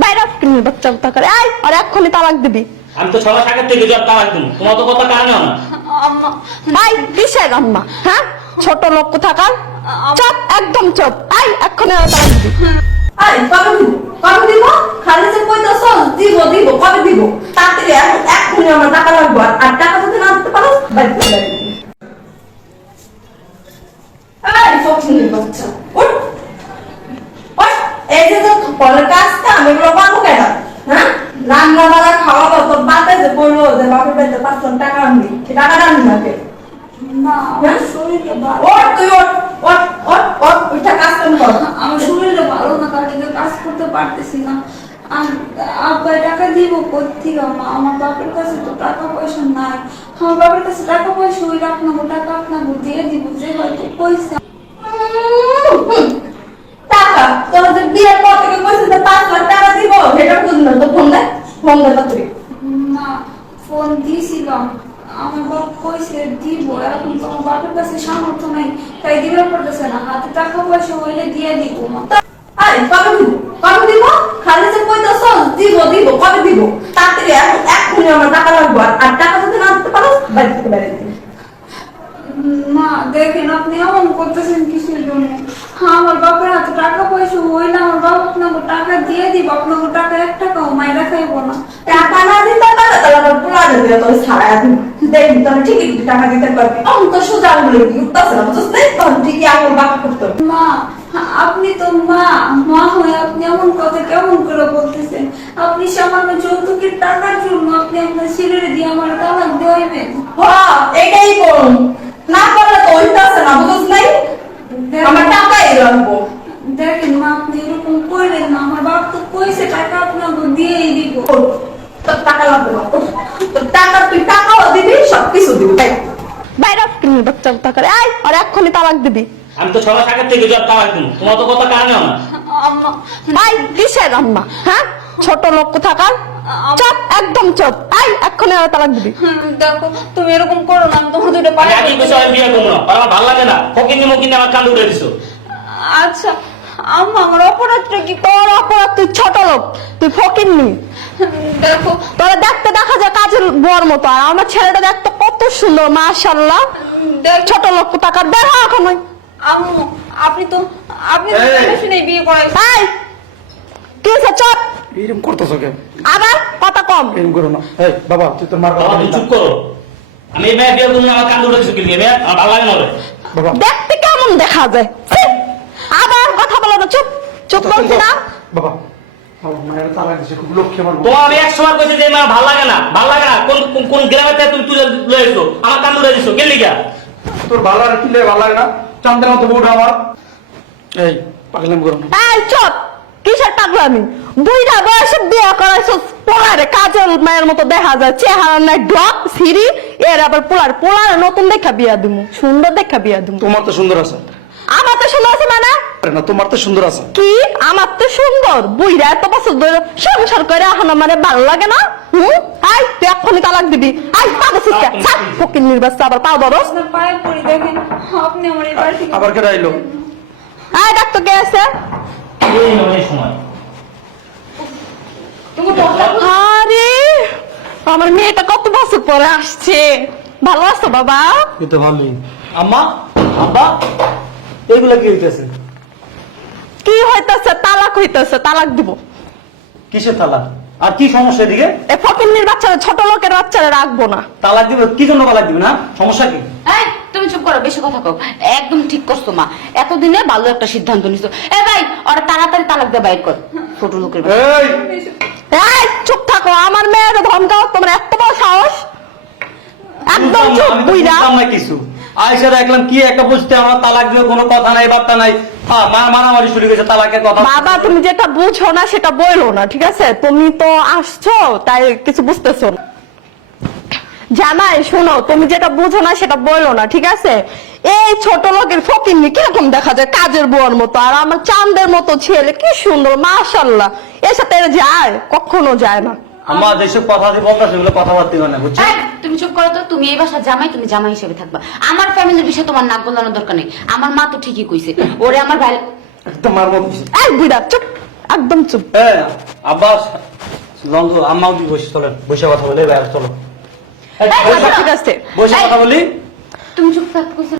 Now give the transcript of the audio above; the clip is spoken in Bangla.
বাইরে কিনে বাচ্চা করে আয় আর এক্ষুনি তালাক দিবি। আমি তো 6 মাস আগে থেকে জব তালাক দিন, তোমার তো কথা কারণে না। আম্মা আই কিসের আম্মা? হ্যাঁ ছোট লোক থাকার চুপ, একদম চুপ। আই এক্ষুনি তালাক দিবি। আরে কবে দিব? কবে দিব? খালি যে কইতাছ দিব দিব কবে দিব? তাড়াতাড়ি এক্ষুনি আমার টাকা লাগবে, আর টাকা যদি না দিতে পারো বাইরে চলে যাবে। এই ফকিনের বাচ্চা উঠ ওই, এই যে পরের কাজটা আমি এগুলো পাবো কেন? হ্যাঁ রান্না বান্না খাওয়া দাওয়া তোর বাপে যে বললো যে বাপের বাড়িতে 500 টাকা আনবি, সে টাকাটা আনবি না কে? না হ্যাঁ? আমার শরীরটা ভালো, ওঠ তুই ওঠ ওঠ ওঠ ওঠ উঠা কাজ কাম কর। আমার শরীরটা ভালো না, তার জন্য কাজ করতে পারতেছি না। আব্বা টাকা দিব কোথেকে? আমার বাপের কাছে তো টাকা পয়সা নাই। আমার বাপের কাছে টাকা পয়সা হইলে আপনাকে টাকা আপনাকে দিয়ে দিব, যে হয়তো পয়সা। টাকা তোর যে বিয়ের পর থেকে কইছিস যে 5 লাখ টাকা দিব, সেটা বুঝ না তো। ফোন দে তাড়াতাড়ি। না ফোন দিয়েছিলাম, আমার বাপ কইছে দিব, এখন তো আমার বাপের কাছে সামর্থ্য নাই, তাই দিবে পড়তেছে না। হাতে টাকা পয়সা হইলে দিয়ে দিব মা। আরে কবে দিব? কবে দিব? খালি যে কইতাছ দিব দিব কবে দিব? তাড়াতাড়ি এক্ষুনি আমার টাকা লাগবে, আর টাকা যদি না দিতে পারো বাইরে থেকে বাইরে দিবি। মা দেখেন আপনি এমন করতেছেন কিসের জন্য? আমার বাপের হাতে টাকা পয়সা হইলে আমার বাবা আপনাকে টাকা দিয়ে দিব, আপনাকে টাকা 1 টাকাও মাইরা খাইবো না। টাকা না দিতে পারো তাহলে আমার পোলা দেবে, তোর ছাড়া দিবি। দেখবি তোর ঠিকই টাকা দিতে পারবি। অন্ত সোজা আঙুলে কি উঠতেছে না, বুঝছিস না? তোর ঠিকই আঙুল বাঁকা করতে হবে। মা আপনি তো মা হয়ে আপনি এমন কথা কেমন করে বলতেছেন? আপনি সামান্য যৌতুকের টাকার জন্য আপনি আপনার ছেলেরে দিয়ে আমার তালাক দেওয়াইবেন? হ্যাঁ এটাই করুন, না করলে তো হইতাছে না, বুঝছিস নাই? আমার টাকাই লাগবো। দেখেন মা আপনি এরকম করবেন না, আমার বাপ তো কইছে টাকা আপনাকে দিয়েই দিব। তোর টাকা লাগবে না, তোর টাকা তুই টাকাও দিবি, সবকিছু দিবি। তাই বাইরে কিনে বাচ্চা করে আয় আর এক্ষুনি তালাক দিবি। আমি তো 6 মাস আগে থেকে জব তালাক দিন, তোমার তো কথা কারণে না। আম্মা আই কিসের আম্মা? হ্যাঁ ছোট লোক থাকার চুপ, একদম চুপ। আই এক্ষুনি তালাক দিবি। দেখো তুমি এরকম করো না, আমি তোমার দুটো আমি পায়ে আগে কিছু আমি বিয়ে করবো না, আর আমার ভালো লাগে না। ফকিনি মকিনি আমার কান্ড উঠে দিছো। আচ্ছা আম্মা আমার অপরাধটা কি? তোর অপরাধ, তুই ছোট লোক, তুই ফকিন্নি। দেখো তোরা দেখতে দেখা যায় কাজের বুয়ার মতো, আর আমার ছেলেটা দেখতে কত সুন্দর মাশাআল্লাহ। ছোট লোক টাকার বের হয় এখন। আম্মু আপনি তো শুনে বিয়ে করাই। এই কি হয়েছে? চুপ। এরকম করতেছো কেন? আবার কথা কম। এরকম করো না। এই বাবা তুই তোর মার বাবা কথা তুমি বলবি চুপ করো। আমি এই মেয়ে বিয়ে করবো না, আমার কান্ড উঠে দিছো কি লিগে? মেয়ে আমার ভালো লাগে না ওরে। বাবা দেখতে কেমন দেখা যায়? ছি! আবার কথা বলো না, চুপ চুপ বলছি না। বাবা বাবা মায়ের তালাক দিছে, খুব লক্ষ্যে আমার তো আমি এক সময় কইছি যে আমার ভালো লাগে না, ভালো লাগে না। কোন গ্রামে থেকে তুমি তুলে লয়ে এসো, আমার কান্ড উঠে দিছো কে লিগা? তোর ভালো লাগে কি ভালো লাগে না? চান্দের মতো বউটা আমার। এই পাগলাম করো না। এই চুপ, কিসের পাগলামি? বুইড়া বয়সে বিয়ে করাইছো, পোলারে কাজের মায়ের মতো দেখা যায়, চেহারা নাই ডক সিরি। এর আবার পোলারে নতুন দেখা বিয়া দিমু, সুন্দর দেখা বিয়া দিমু। তোমার তো সুন্দর আছে। আমার তো সুন্দর আছে মানে আরে না, তোমার তো সুন্দর আছে। কি? আমার তো সুন্দর, বুইড়া এত বছর ধরে সংসার করে এখন মানে ভালো লাগে না? আই তুই এক্ষুনি তালাক দিবি। আই পাবো শিক্ষা ছাড়, ফকির নির্বাচন আবার পাও ধরস। আপনার পায়ে পড়ি, দেখেন আপনি আমার এই বাড়ি থেকে আবার কে আইলো? আয় ডাক্তার কে আছে? এই সময় তুমি কথা আরে আমার মেয়েটা কত বছর পরে আসছে। ভালো আছো বাবা? এই তো ভালোই। আম্মা আব্বা এগুলা কি হইতেছে? কি হইতেছে? তালাক হইতেছে, তালাক দিব। কিসের তালাক? আর কি সমস্যা এদিকে? এ ফকিন্নির বাচ্চারা, ছোট লোকের বাচ্চারা রাখবো না। তালাক দিবে কি জন্য? তালাক দিবে না, সমস্যা কি? এই তুমি চুপ করো, বেশি কথা কও। একদম ঠিক করছো মা, এতদিনে ভালো একটা সিদ্ধান্ত নিছো। এ ভাই ওরা তাড়াতাড়ি তালাক দিয়ে বাইর কর, ছোট লোকের বাচ্চা। এই এই চুপ থাকো, আমার মেয়ের ধমকাও তোমার এত বড় সাহস? একদম চুপ আমি তো বুইড়া। বুঝলাম না কিছু। আয়সা দেখলাম কি একটা বুঝতে, আমার তালাক দিবে কোনো কথা নাই, বার্তা নাই। হ্যাঁ মা মারামারি শুরু করেছে তালাকের কথা। বাবা তুমি যেটা বুঝো না সেটা বলো না, ঠিক আছে? তুমি তো আসছো তাই কিছু বুঝতেছো না। জামাই শোনো, তুমি যেটা বুঝো না সেটা বলো না, ঠিক আছে? এই ছোট লোকের ফকিন্নি কিরকম দেখা যায়, কাজের বুয়ার মতো। আর আমার চাঁদের মতো ছেলে কি সুন্দর মাশাআল্লাহ, এর সাথে এরা যায়? কখনো যায় না। আমার যেসব কথা দিয়ে বলতা সেগুলো কথাবার্তা হয় না, বুঝছো? এই, তুমি চুপ করো তো। তুমি এই বাসার জামাই, তুমি জামাই হিসেবে থাকবা। আমার ফ্যামিলির বিষয়ে তোমার নাক গলানোর দরকার নেই। আমার মা তো ঠিকই কইছে, ওরে আমার ভাই। একদম মার মতো। এই বুইড়া চুপ। একদম চুপ। আব্বাস লঙ্গু আম্মাও দি বসে চলেন, বসে কথা বলে বাইরে চলো। এই, বসে- ঠিক আছে। বসে কথা বলি। তুমি চুপ থাকো।